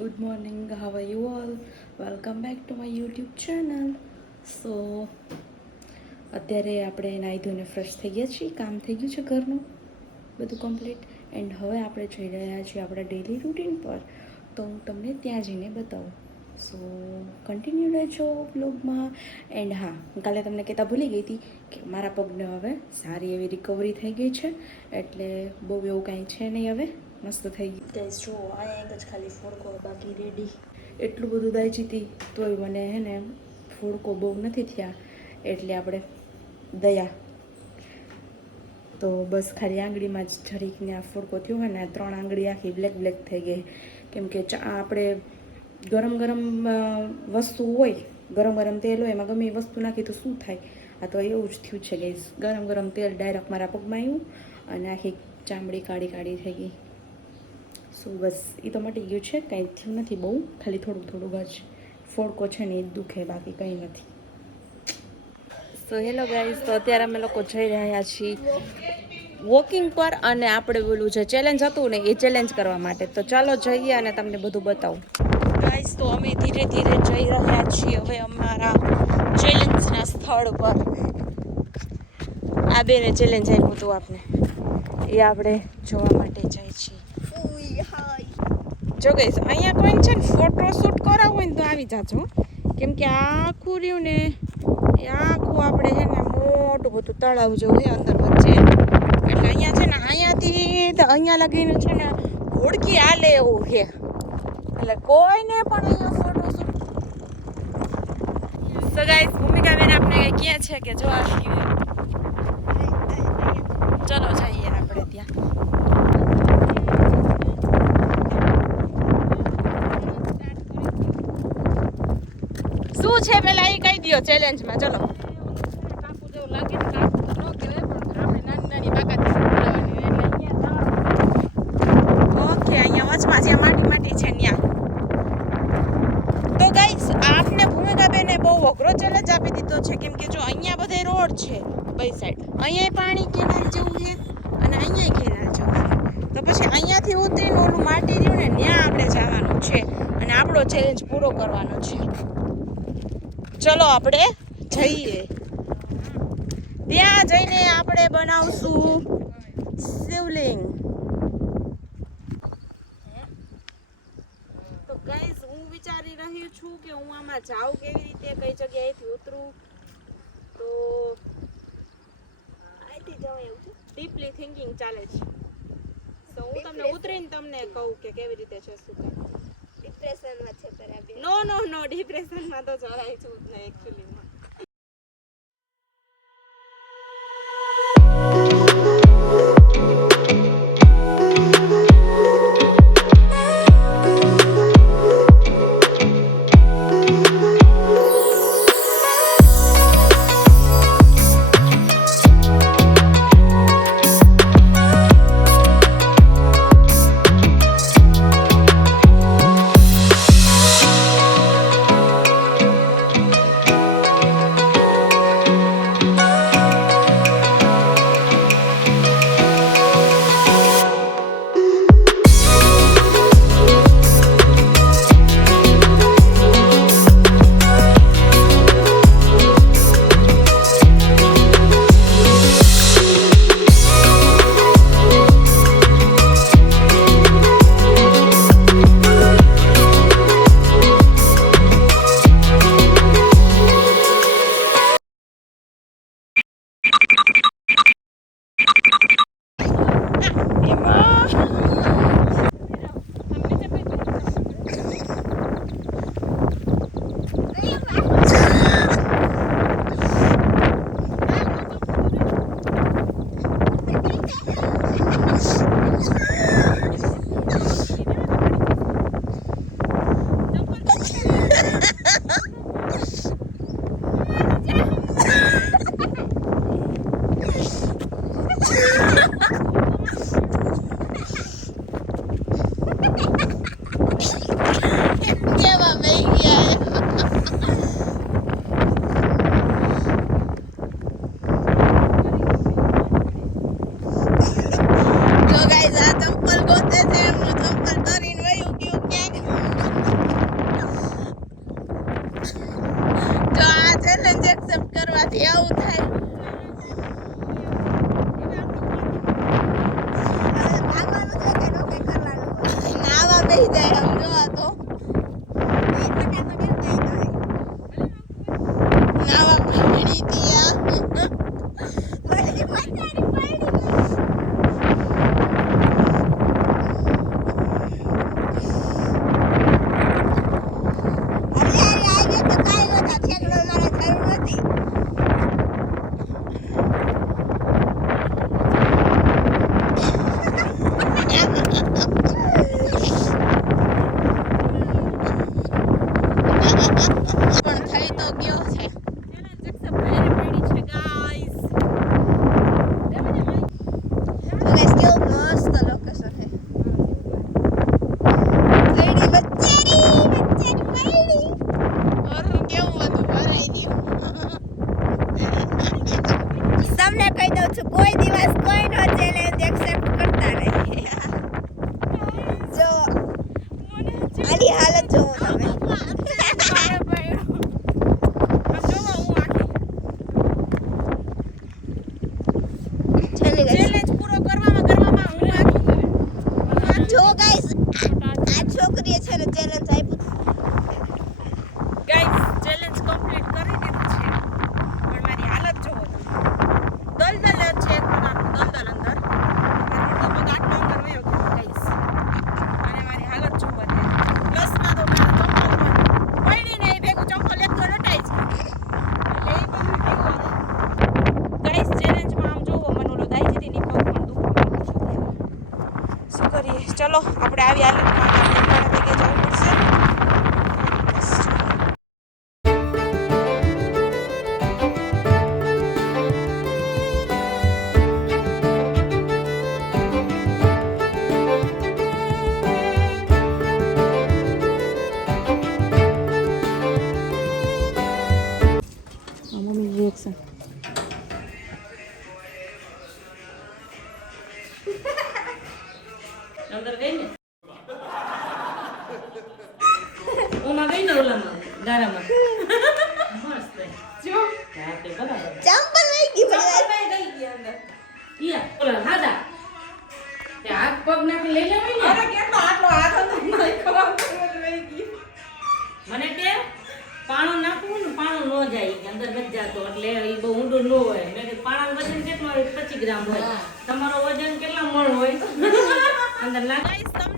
Good morning, how are you all? Welcome back to my YouTube channel. So અત્યારે આપણે નાહી ધોઈને fresh થઈ ગયા છીએ, કામ થઈ ગયું છે ઘરનું બધું કમ્પ્લીટ. એન્ડ હવે આપણે જઈ રહ્યા છીએ આપણા ડેલી રૂટીન પર, તો હું તમને ત્યાં જઈને બતાવું. સો કન્ટિન્યુ રહેજો બ્લોગમાં. એન્ડ હા, કાલે તમને કહેતા ભૂલી ગઈ હતી કે મારા પગને હવે સારી એવી રિકવરી થઈ ગઈ છે, એટલે બહુ એવું કાંઈ છે નહીં, હવે મસ્ત થઈ ગઈ. ગાઈસ જો અહીંયા એક જ ખાલી ફોડકો બાકી રેડી. એટલું બધું દાઈ હતી તોય મને હે ને ફોડકો બહુ નથી થયા, એટલે આપણે દયા તો બસ ખાલી આંગળીમાં જ જરીકને આ ફોડકો થયો હોય ને, આ 3 આંગળી આખી બ્લેક થઈ ગઈ. કેમ કે આપણે ગરમ વસ્તુ હોય, ગરમ તેલ હોય, એમાં ગમે એ વસ્તુ નાખી તો શું થાય. આ તો એવું જ થયું છે ગાઈસ, ગરમ તેલ ડાયરેક્ટ મારા પગમાં આવ્યું અને આખી ચામડી કાળી થઈ ગઈ. સો બસ એ તો મટી ગયું છે, કાંઈ થયું નથી બહુ, ખાલી થોડુંક જ ફોડકો છે ને એ દુખે, બાકી કંઈ નથી. સો હેલો ગાઈઝ, તો અત્યારે અમે લોકો જઈ રહ્યા છીએ વોકિંગ પર, અને આપણે બોલું છે ચેલેન્જ હતું ને એ ચેલેન્જ કરવા માટે. તો ચાલો જઈએ અને તમને બધું બતાવું. ગાઈઝ તો અમે ધીરે ધીરે જઈ રહ્યા છીએ હવે અમારા ચેલેન્જના સ્થળ પર. આ બેને ચેલેન્જ આપ્યું હતું આપણે, એ આપણે જોવા માટે જાય છીએ. જો ગઈશ અહીંયા કોઈને છે ને ફોટો શૂટ કરાવવું હોય ને તો આવી જાજો, કેમ કે આખું રહ્યું ને એ આખું આપણે છે ને મોટું બધું તળાવ જેવું છે અંદર વચ્ચે, એટલે અહીંયા છે ને અહીંયાથી તો અહીંયા લગીને છે ને હોડકી હાલે એવું છે, એટલે કોઈને પણ અહીંયા ફોટો શૂટ. તો ગાઈસ ભૂમિકાબેન આપણે ક્યાં છે કે જો આવી ગયું, ચલો જઈએ આપણે ત્યાં. શું છે પેલા એ કહી દો ચેલેન્જમાં. ચલો ઓકે, અહીંયા વચમાં જ્યાં માટી છે ત્યાં. તો ગાઈસ આપને ભૂમિકાબેને બહુ અઘરો ચેલેન્જ આપી દીધો છે, કેમ કે જો અહીંયા બધે રોડ છે બે સાઈડ, અહીંયા પાણી કેનાલ જેવું છે અને અહીંયા કેનાલ જેવું છે, તો પછી અહીંયાથી ઉતરીને ઓલું માટી રહ્યું ને ત્યાં આપણે જવાનું છે અને આપણો ચેલેન્જ પૂરો કરવાનો છે. ચલો આપણે જઈએ, ત્યાં જઈને આપણે બનાવશું શિવલિંગ. તો ગાઈસ હું વિચારી રહી છું કે હું આમાં જાઉં કેવી રીતે, કઈ જગ્યાએથી ઉતરું. તો અહીંથી જાઉં એવું છે, ડીપલી થિંકિંગ ચાલે છે. તો હું તમને ઉતરીને તમને કહું કે કેવી રીતે છે, શું થાય. ડિપ્રેશનમાં છે બરાબર? નો ડિપ્રેશનમાં તો જરાય છું જ નહીં એકચ્યુઅલીમાં. આવી જાય આમ જો આ તો એક પ્રકારનો નિર્ણય કહેવાય નાવા પડી દિયા બધી મચાડી પડી કોઈ દિવસ કોઈનો ચેલેન્જ એક્સેપ્ટ કરતા નહીં જો આની હાલત જોવો તમે ચેલેન્જ પૂરો કરવામાં હું આખી જો ગાઈસ આ છોકરીએ છે ને ચેલેન્જ આપ્યું ગાઈસ ચેલેન્જ કમ્પ્લીટ કરી દીધું છે પણ મારી હાલત જોવો તમે દલદલ છે એક પ્રકારનું દલદલ અંદર અડધો પગ આટલો અંદર વયો ગયો ગાઈસ અને મારી હાલત જોવો પ્લસમાં તો મારા ચંપલ પડી નહીં ભેગું ચંપલ એક તો લટાઈ છે એટલે એ બધું ભેગું ગાઈસ ચેલેન્જમાં આમ જોવો મને ઓલો દાઈજીની પગ પણ દુખવા શું કરીએ ચલો આપણે આવી હાલતમાં આપણે જવું પડશે મમ્મી રિએક્શન અંદર ગઈ ને ઓમાં ગઈ ને ઓલામાં ગારામાં મસ્ત જો તે બરાબર ચંપલ વહી ગઈ ચંપલ ગઈ ગઈ અંદર ઈયા ઓલા હાદા તે હાથ પગ નાખી લઈ લેવાય ને અરે કેટલો આટલો હાથ અંદર નહીં ખરાબ કરી વહી ગઈ મને કે પાણો નાખવું ને પાણો ન જાય કે અંદર નથી જાતો એટલે એ બહુ ઊંડું ન હોય મેં કીધું પાણાનું વજન કેટલું હોય 25 ગ્રામ હોય તમારો વજન કેટલા મણ હોય અંદર નાખ